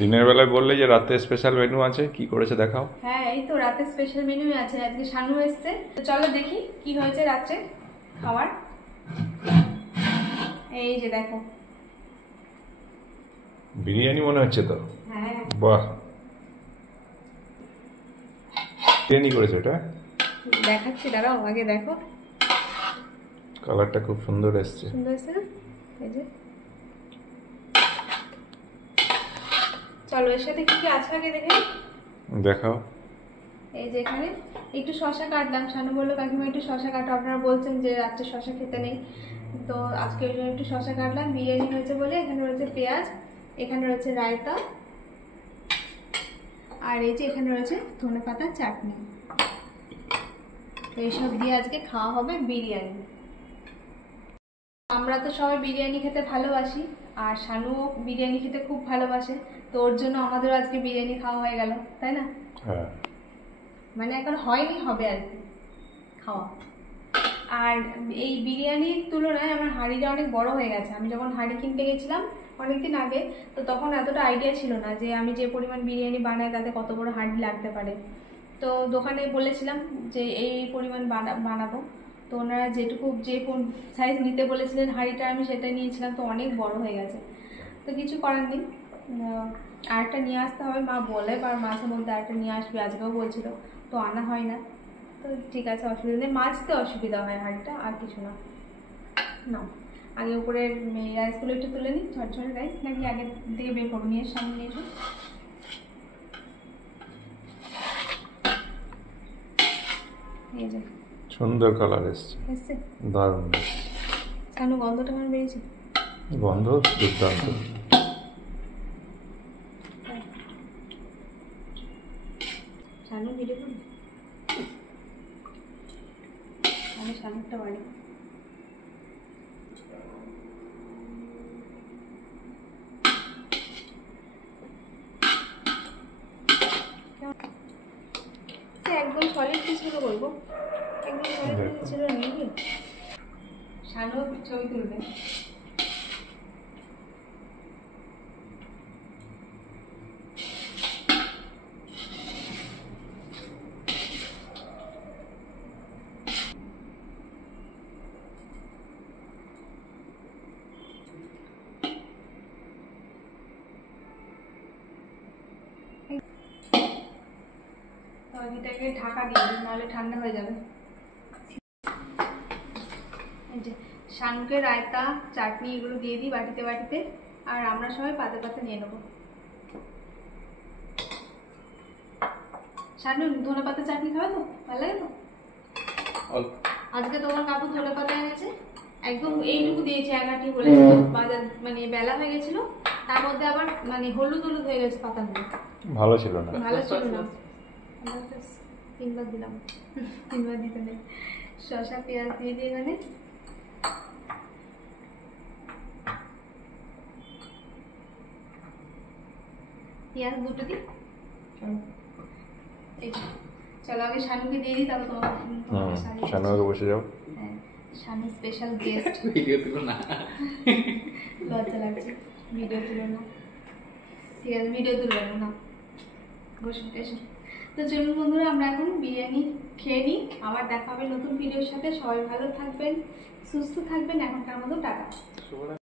দিনের বেলায় বললে যে রাতে স্পেশাল মেনু আছে, কি করেছে দেখাও। হ্যাঁ এই তো রাতে স্পেশাল মেনু আছে, আজকে শানু এসছে, তো চলো দেখি কি হয়েছে রাত্রে খাবার। এই যে দেখো বিরিয়ানি মনে হচ্ছে তো। হ্যাঁ বাহ, বিরিয়ানি করেছে এটা। দেখাচ্ছি, দাঁড়াও আগে দেখো। কালারটা খুব সুন্দর এসছে। সুন্দর এসছে না? এই যে চলো এর সাথে কি কি আছে আগে দেখে দেখাও। এই যে এখানে একটু শসা কাটলাম, শানু বললো কাকিমা একটু শসা কাটো, আপনারা বলছেন যে রাত্রে শসা খেতে নেই, তো আজকে ওই জন্য একটু শসা কাটলাম। বিরিয়ানি হয়েছে বলে এখানে রয়েছে পেঁয়াজ, এখানে রয়েছে রায়তা, আর এই যে এখানে রয়েছে ধনেপাতার চাটনি। তো এইসব দিয়ে আজকে খাওয়া হবে বিরিয়ানি। আমরা তো সবাই বিরিয়ানি খেতে ভালোবাসি, আর শানুও বিরিয়ানি খেতে খুব ভালোবাসে, তো ওর জন্য আমাদেরও আজকে বিরিয়ানি খাওয়া হয়ে গেল, তাই না? হ্যাঁ, মানে এখন হয়নি, হবে আর কি খাওয়া। আর এই বিরিয়ানির তুলনায় আমার হাঁড়িটা অনেক বড় হয়ে গেছে। আমি যখন হাঁড়ি কিনতে গেছিলাম অনেকদিন আগে, তো তখন এতটা আইডিয়া ছিল না যে আমি যে পরিমাণ বিরিয়ানি বানাই তাতে কত বড় হাঁড়ি লাগতে পারে। তো দোকানে বলেছিলাম যে এই পরিমাণ বানাবো, তো ওনারা যেটুকু যে সাইজ নিতে বলেছিলেন হাঁড়িটা আমি সেটা নিয়েছিলাম, তো অনেক বড় হয়ে গেছে। তো কিছু করার নেই, আরেকটা নিয়ে আসতে হবে, মা বলে আর মাঝে মধ্যে আরেকটা নিয়ে আসবে, আজকেও বলছিল, তো আনা হয় না। তো ঠিক আছে, অসুবিধা নেই, মাছতে অসুবিধা হয় হাঁড়িটা, আর কিছু না। না আগে উপরের রাইসগুলো একটু তুলে নিই, ঝরঝরে রাইস নাকি আগে থেকে বের করবো, নিয়ে সামনে নিয়ে এসো। এই যে সুন্দর কালার এসছে, এসছে দারুণ। কেন গন্ধটা আমার বেরিয়েছে? গন্ধ দুর্দান্ত। শানু ভিডিও করি, আমি শানুরটা বাড়ি। একদম সলিড পিসগুলো করবো, একদম সলিড পিসগুলো নিয়ে শানু ছবি তুলবে। এটাকে ঢাকা দিয়ে দিই, নাহলে ঠান্ডা হয়ে যাবে। এই যে শানুকে রায়তা চাটনি এগুলো দিয়ে দিই বাটিতে বাটিতে, আর আমরা সবাই পাতে পাতে নিয়ে নেবো। শানু ধনেপাতা চাটনি খাবে তো? ভালো লাগে তো? আজকে তোমার কাকু ধনেপাতা এনেছে, একদম এইটুকু দিয়েছে, একাটি বলেছিল, বাজার মানে বেলা হয়ে গেছিল, তার মধ্যে আবার মানে হলুদ হলুদ হয়ে গেছে পাতাগুলো, ভালো ছিল না, ভালো ছিল না। তিনবার দিলাম, তিনবার দিতে নেই। শসা পেঁয়াজ দিয়ে দিয়ে এখানে পেঁয়াজ দুটো দিই। চলো আগে শানুকে দিয়ে দিই, তারপর তোমার শানু আগে বসে যাও। হ্যাঁ, শানু স্পেশাল গেস্ট। ভিডিও তুলো না, লজ্জা লাগছে, ভিডিও তুলো না। ঠিক আছে, ভিডিও তুলবে না, বসুন এসো। তো চলুন বন্ধুরা, আমরা এখন বিরিয়ানি খেয়ে নিই, আবার দেখা হবে নতুন ভিডিওর সাথে। সবাই ভালো থাকবেন, সুস্থ থাকবেন, এখনকার মতো টাটা।